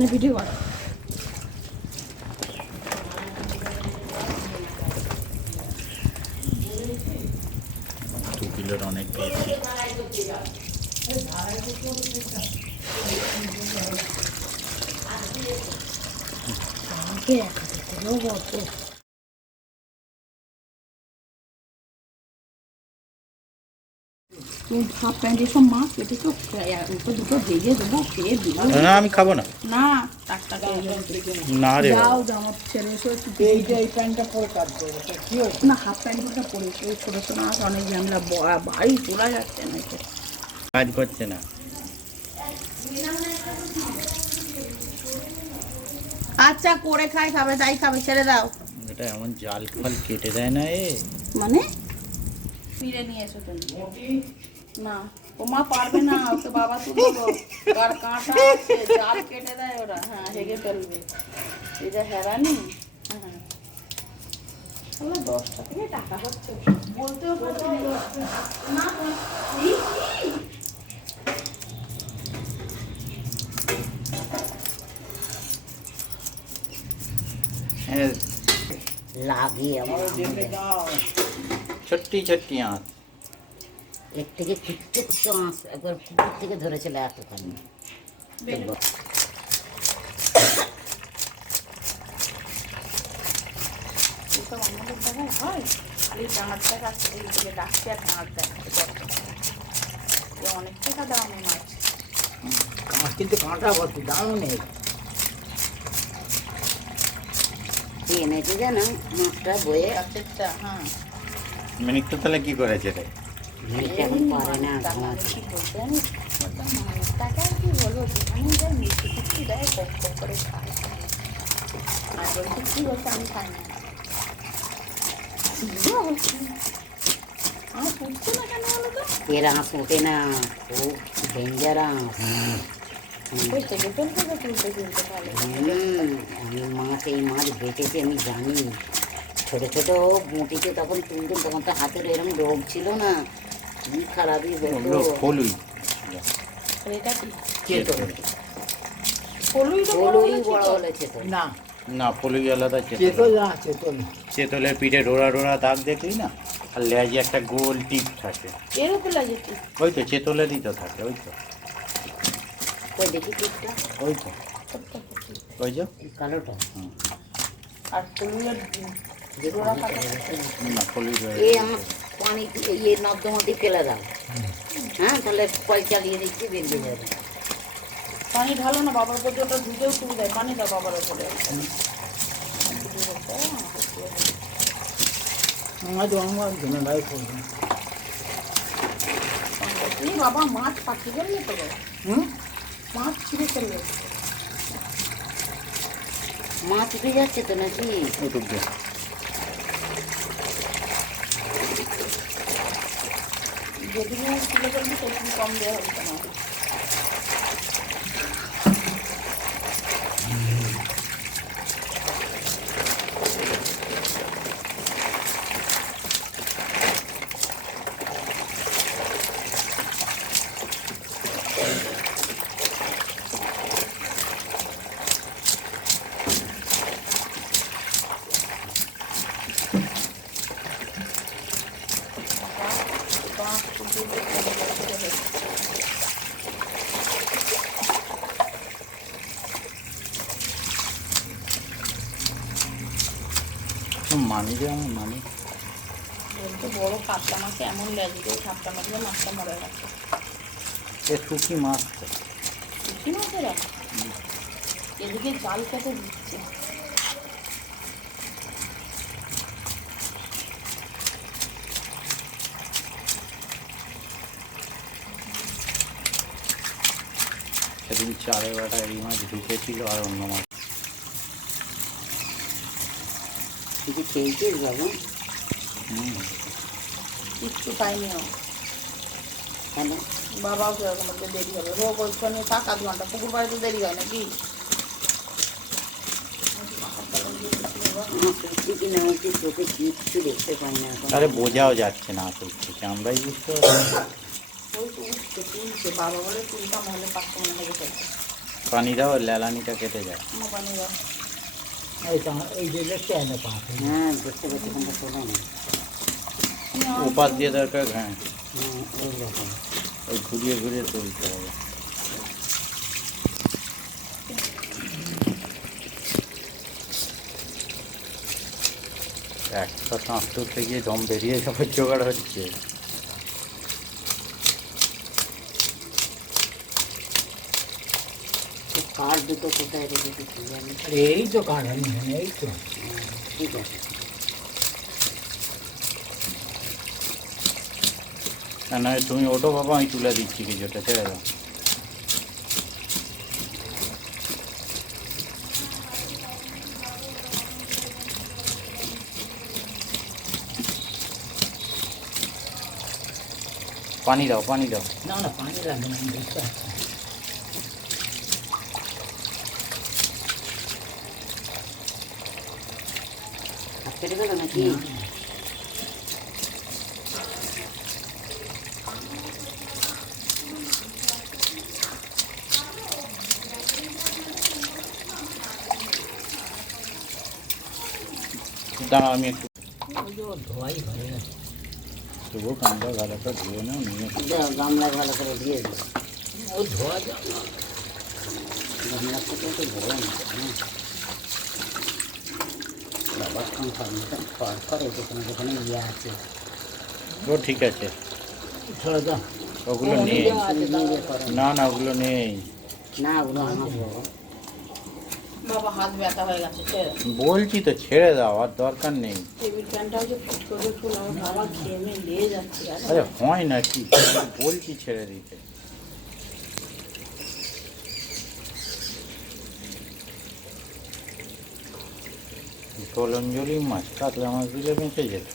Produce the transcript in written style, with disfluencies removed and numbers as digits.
Video কর। 2 কিলোর অনেক পেয়েছি। হাফ প্যান্ট এসব মাছ কেটেছো, দুটো ভেজে দেবো, খেয়ে দিবো। না আমি খাবো না। না টাটকা না রে যাও আমার ছেলে এসে এই প্যান্টটা পরে কাজ করবো না, হাফ প্যান্টটা পরে ওই ছোটো ছোটো মাছ অনেক ঝামেলা, বাড়ি তোলা যাচ্ছে না, কাজ করছে না। আচ্ছা করে খাই, খাবে তাই খাবে, ছেড়ে দাও। এটা এমন জাল ফাল কেটে দেয় না এ। মানে ফিরে নিয়ে এসো তুমি। না ও মা পারবে না, ওকে বাবা তুলবো, কার কাঁটা আছে, জাল কেটে দেয় ওরা। হ্যাঁ হেগে ফেলবে, এটা হেরানি। হ্যাঁ 10টা থেকে টাকা হচ্ছে বলতেও পারছি না। লাগিয়ে আমার ছোট্টি ছোট্টি আঁচ। এর থেকে কুচো কুচো মাছ একবার পুকুর থেকে ধরেছিল এতখানি। এসব আমাদের জায়গায় হয়, খালি ডাঁট দেখাচ্ছে, এই থেকে ডাকছে আর ডাঁট দেখাচ্ছে। অনেক টাকা দামি মাছ, মাছ কিন্তু কাঁটা ভর্তি, দামও নেই। এনেছে জানো মাছটা বয়ে কাছেরটা। হ্যাঁ মিনিট তো তাহলে কি করেছে রে? মেয়েটা এখন পারে না ঘুমাচ্ছে। কি বলতে আমি টাকা কি বলবো, সেখানে যা মিষ্টি টিষ্টি দেয় কপ কপ করে খায়। আর বলছে কি বলছে আমি খাই না। আমার পুষছে না কেন বলো তো? এর আঁশ ওঠে না, খুব ডেঞ্জার আঁশ। ওই থেকে ফেলতে তুলতে তুলতে ভালো। আমি মাছ, এই মাছ বেঁচেছি আমি জানি। ছোটো ছোটো মুটিতে তখন তুলতুম, তখন তো হাতের এরকম রোগ ছিল না, কি খারাপই হতো। ফলুই এটা কি চেতন, ফলুই তো বড় ওই হয়েছে বড় তো। হলে চেতন না না, ফলুই আলাদা। চেতন না চেতন চেতলের পিঠে ডোরা ডোরা দাগ দেখলি না, আর লেজে একটা গোল টিপ থাকে। এর উপর লাগে কি? ওই তো চেতলেরই তো থাকে। ওই তো ওই দেখি টিপটা, ওই তো ওই যে কালোটা। আর ফলুইয়ের জোড়া কাটা। না ফলুই এই আমার পানি ইয়ে নর্দমাতে ফেলে দাও, হ্যাঁ তাহলে কল চালিয়ে দিচ্ছি বেরিয়ে যাবে। পানি ঢালো না, বাবার উপর ওটা দুধেও তুলে দেয়, পানি দাও বাবার উপরে। আমার আমার জনলাই করবে এই বাবা মাছ পাখি ফেললে তো, মাছ ছিঁড়ে ফেললে। মাছ উঠে যাচ্ছে তো নাকি? ওটুক দে। যেদিকে মাছ ছিঁড়ে ফেলবি সেদিন কম দেওয়া হবে তোমার। মানি রে আমার মানি। বলতে বড় কাতলা মাছে এমন লেজ দিয়ে ঝাপটা মারলে মাছটা মরে গেছে। এ শুকি মাছ তো। কি মাছেরা এদিকে জাল কেটে দিচ্ছে। সেদিন চারে বেটা এই মাছ ঢুকেছিল আর অন্য মাছ। কিছু খেয়েছিস বাবু? কিচ্ছু পাইনি ও। কেন? বাবাও সেরকম একটা দেরি হবে, রোগ ওইখানে থাক 1/2 ঘন্টা, পুকুর বাড়িতে দেরি হয় নাকি? আমার সত্যি কিনা হচ্ছে চোখে কিচ্ছু দেখতে পাই না এখন। আরে বোঝাও যাচ্ছে না আসল থেকে, আমরাই বুঝতে পারছি। ওই তো উঠছে তুলছে, বাবা বলে তুলতাম হলে 500 মনে হয়ে ফেলছে। পানি দাও লেলানিটা কেটে যায়। মা পানি দাও। এই যে দেখতে এনে পাখি হ্যাঁ দেখতে পাচ্ছি কোনটা তোলা না। উপাস দিয়ে দরকার, হ্যাঁ হ্যাঁ ওই রকম। ওই ঘুরিয়ে ঘুরিয়ে তুলতে হবে। একটা শাঁস তুলতে গিয়ে দম বেরিয়ে সবাই জোগাড় হচ্ছে। তো কাঠ দুটো কোথায় রেখেছি কি জানি। আরে এই তো কারণ এই তো ঠিক আছে। না না তুমি ওটো বাবা, আমি তুলে দিচ্ছি কিছুটা, ছেড়ে দাও। পানি দাও, পানি দাও। না না পানি লাগবে না, আমি বুঝতে পারছি। হাত কেটে গেল নাকি? দাঁড়াও আমি একটু ওই যে ওর ধোয়াই হয়ে গেছে। তবুও কানটা ভালো করে ধুয়ে নাও, নিয়ে দাও গামলায় ভালো করে দিয়ে দিও। ও ধোয়া যাবে না। গামলার থেকে একটু ধরে নিতে হ্যাঁ। বাবার সংসার মতন খড় করে যেখানে যেখানে ইয়ে আছে। ও ঠিক আছে, ছেড়ে দাও। ওগুলো নেই। ইয়ে করে না না ওগুলো নেই, না ওগুলো আমার বাবা। বাবা হাত ব্যথা হয়ে গেছে, ছেড়ে দাও। বলছি তো ছেড়ে দাও, আর দরকার নেই। টেবিল ফ্যানটাও যে ফুট করে ফুল আমার বাবা ঘেমে লেগে যাচ্ছে। আরে হয় না কি, বলছি ছেড়ে দিতে। কলঞ্জলি মাছ, কাতলা মাছ দিলে বেঁচে যেত।